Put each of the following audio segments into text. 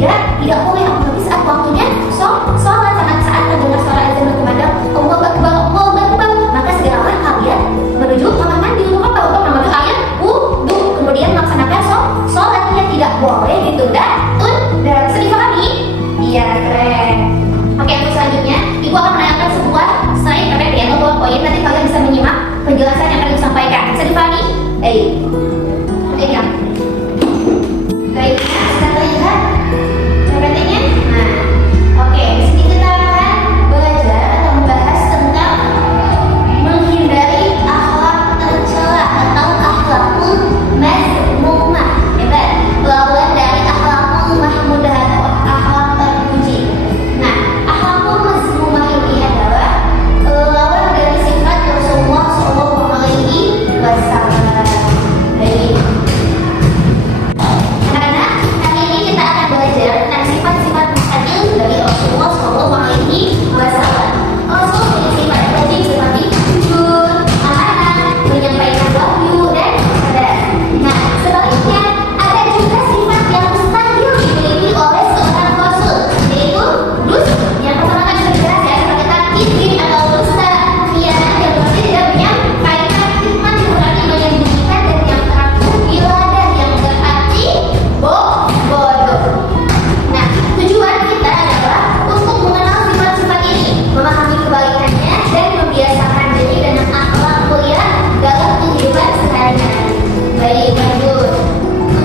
tidak boleh apalagi saat waktunya sholat. Saat mendengar suara azan berkumandang Allahu Akbar, Allahu Akbar, maka segeralah kalian menuju kamar mandi untuk apa? Untuk mengambil air wudu, kemudian melaksanakan sholatnya. Tidak boleh ditunda. Sudah dipahami? Iya, keren. Oke, untuk selanjutnya Ibu akan menanyakan sebuah slide keren ya, atau poin. Nanti kalian bisa menyimak penjelasan yang akan Ibu sampaikan. Bisa dipahami? Oke, ya. Baik, kita lihat PPT-nya. Nah, oke, di sini kita akan belajar atau membahas tentang menghindari akhlak tercela atau akhlakul mazmumah. Hebat. Lawan dari akhlakul mahmudah atau akhlak terpuji. Nah, akhlakul mazmumah ini adalah lawan dari sifat Rasulullah SAW. Baik. Anak-anak, kali ini kita akan belajar tentang sifat-sifat mustahil dari Rasulullah SAW. Rasul punya sifat wajib seperti jujur, amanah, menyampaikan wahyu, dan cerdas. Nah, sebaliknya ada juga sifat yang mustahil dimiliki oleh seorang Rasul, yaitu dusta. Yang pertama kan sudah jelas ya, seperti takdzib atau dusta, khianat yang berarti tidak menyampaikan, hikmah yang berarti menyembunyikan, dan yang terakhir biladah yang berarti bodoh. Nah, tujuan kita adalah untuk mengenal sifat-sifat ini, memahami kebalikannya, dan membiasakan diri dengan akhlak mulia dalam kehidupan sehari-hari. Baik, lanjut.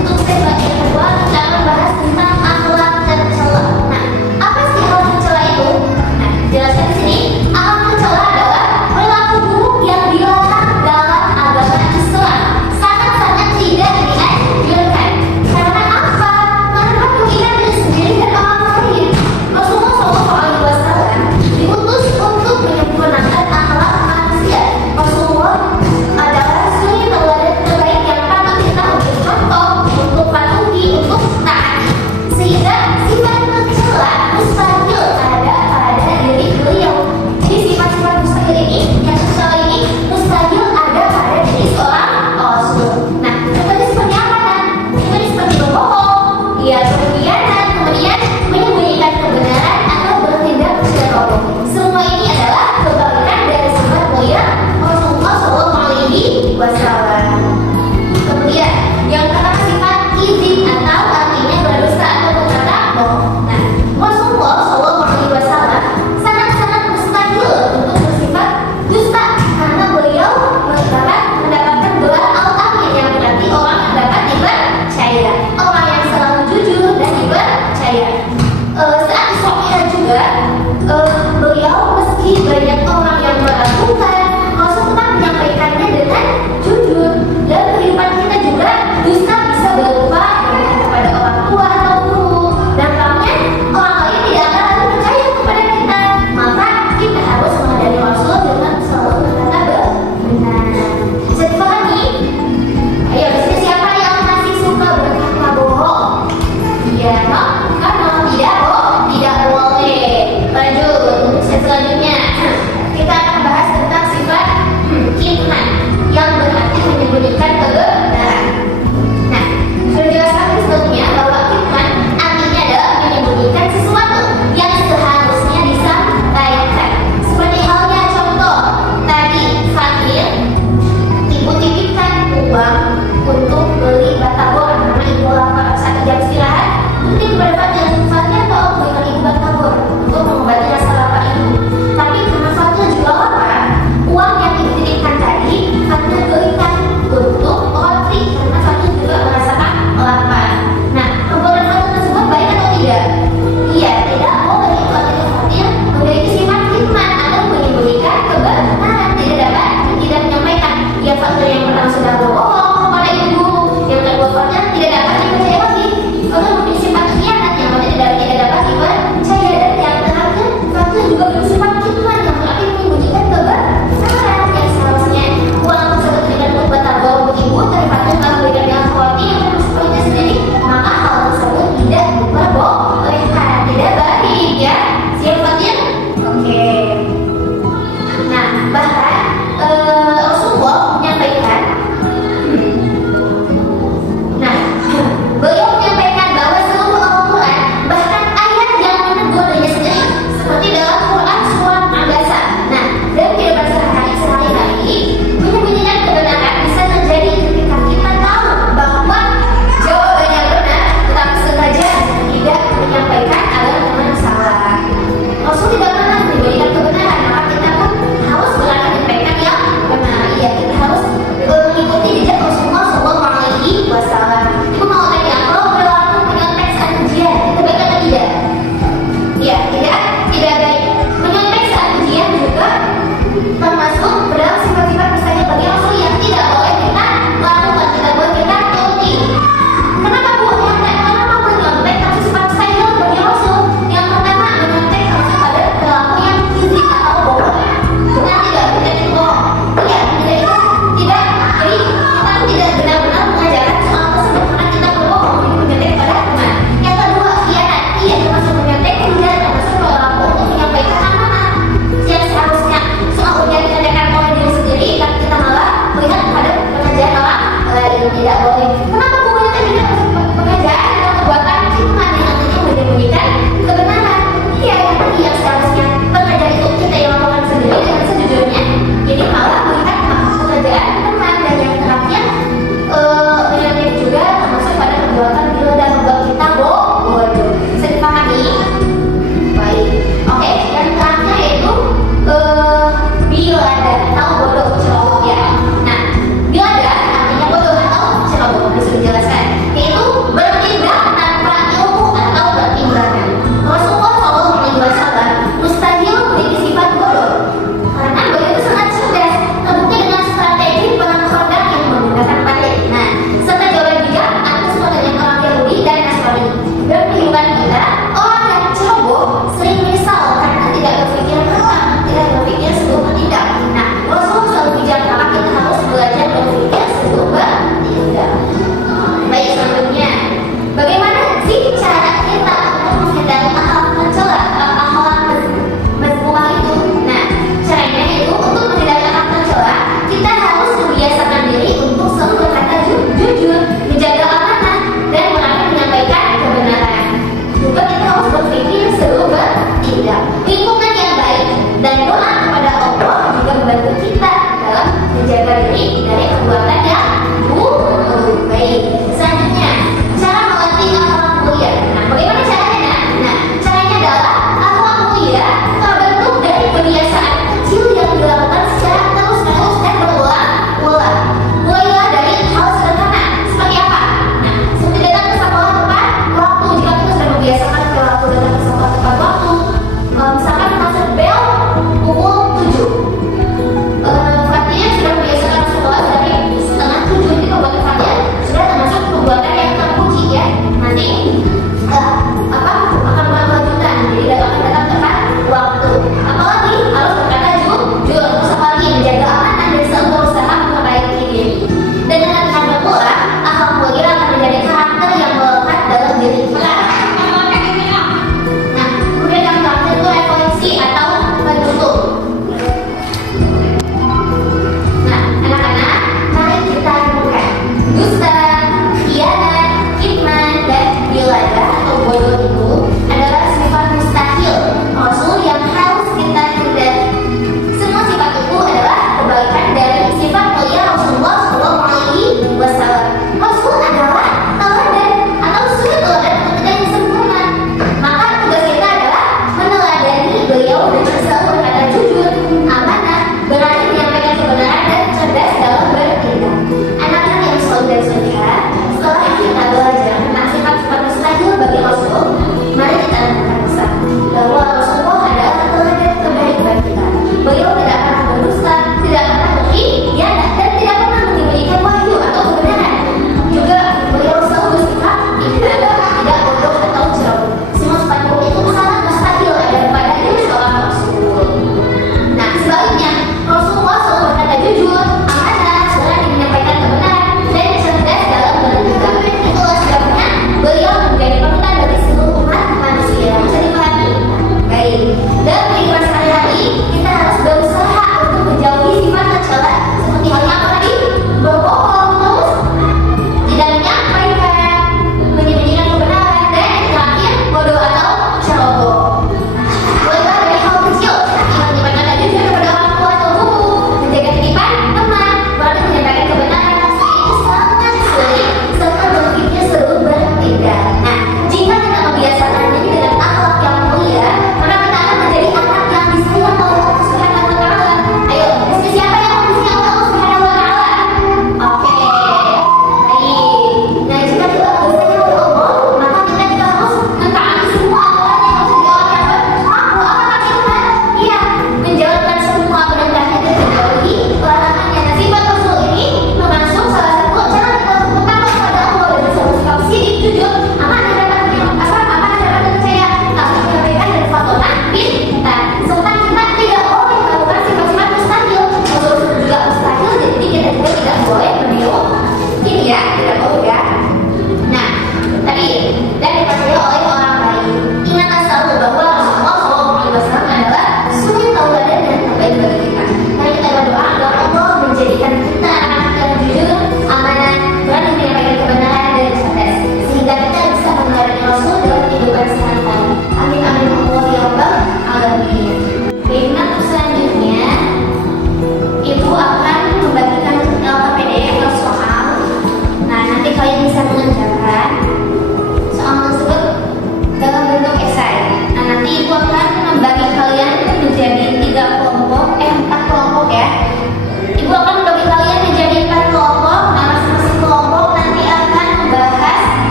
Untuk step yang kedua, kita akan bahas tentang akhlak tercela. Nah, apa sih akhlak tercela itu? Nah, jelaskan di sini. Akhlak tercela adalah perilaku buruk yang dilarang dalam agama Islam. Sangat-sangat tidak dianjurkan. Karena apa? Karena menghina diri sendiri dan orang lain. Rasulullah SAW diutus untuk menyempurnakan akhlak manusia. Rasulullah adalah rasul yang terbaik yang patut kita untuk contoh, untuk patuhi, untuk taati. Sehingga sifat tercela mustahil ada pada diri beliau. Jadi sifat-sifat mustahil ini, yang tercela ini mustahil ada pada diri seorang Rasul. Nah, contohnya seperti apa kan? Contohnya seperti berbohong, berkhianat, kemudian menyembunyikan kebenaran atau bertindak senonoh. Semua ini adalah kebalikan dari sifat mulia Rasulullah SAW. Kemudian yang pertama sifat kizib atau artinya berdusta atau berkata bohong. Nah, Rasulullah SAW sangat-sangat mustahil untuk bersifat dusta karena beliau mendapatkan gelar al-amin yang berarti orang yang dapat dipercaya, orang yang selalu jujur dan dipercaya. Saat Isra juga beliau meski banyak orang yang meragukan, Rasul tetap menyampaikannya dengan jujur. Dan kehidupan kita juga dusta bisa berupa kepada orang tua atau guru. Dampaknya orang lain tidak akan lagi percaya kepada kita. Maka kita harus menghadiri Rasul dengan selalu berkata benar. Bisa dipahami? Ayo, di sini siapa yang masih suka berkata bohong? Iya, karena tidak boleh. Lanjut untuk set selanjutnya. Kita akan bahas tentang sifat kitman yang berarti menyembunyikan kebenaran. Nah, sudah jelaskan sebelumnya bahwa kitman artinya adalah menyembunyikan sesuatu yang seharusnya disampaikan. Seperti halnya contoh tadi, fakir, ibu titipkan uang untuk beli batagor karena ibu lapar saat jam istirahat. Mungkin pada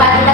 Pak, kita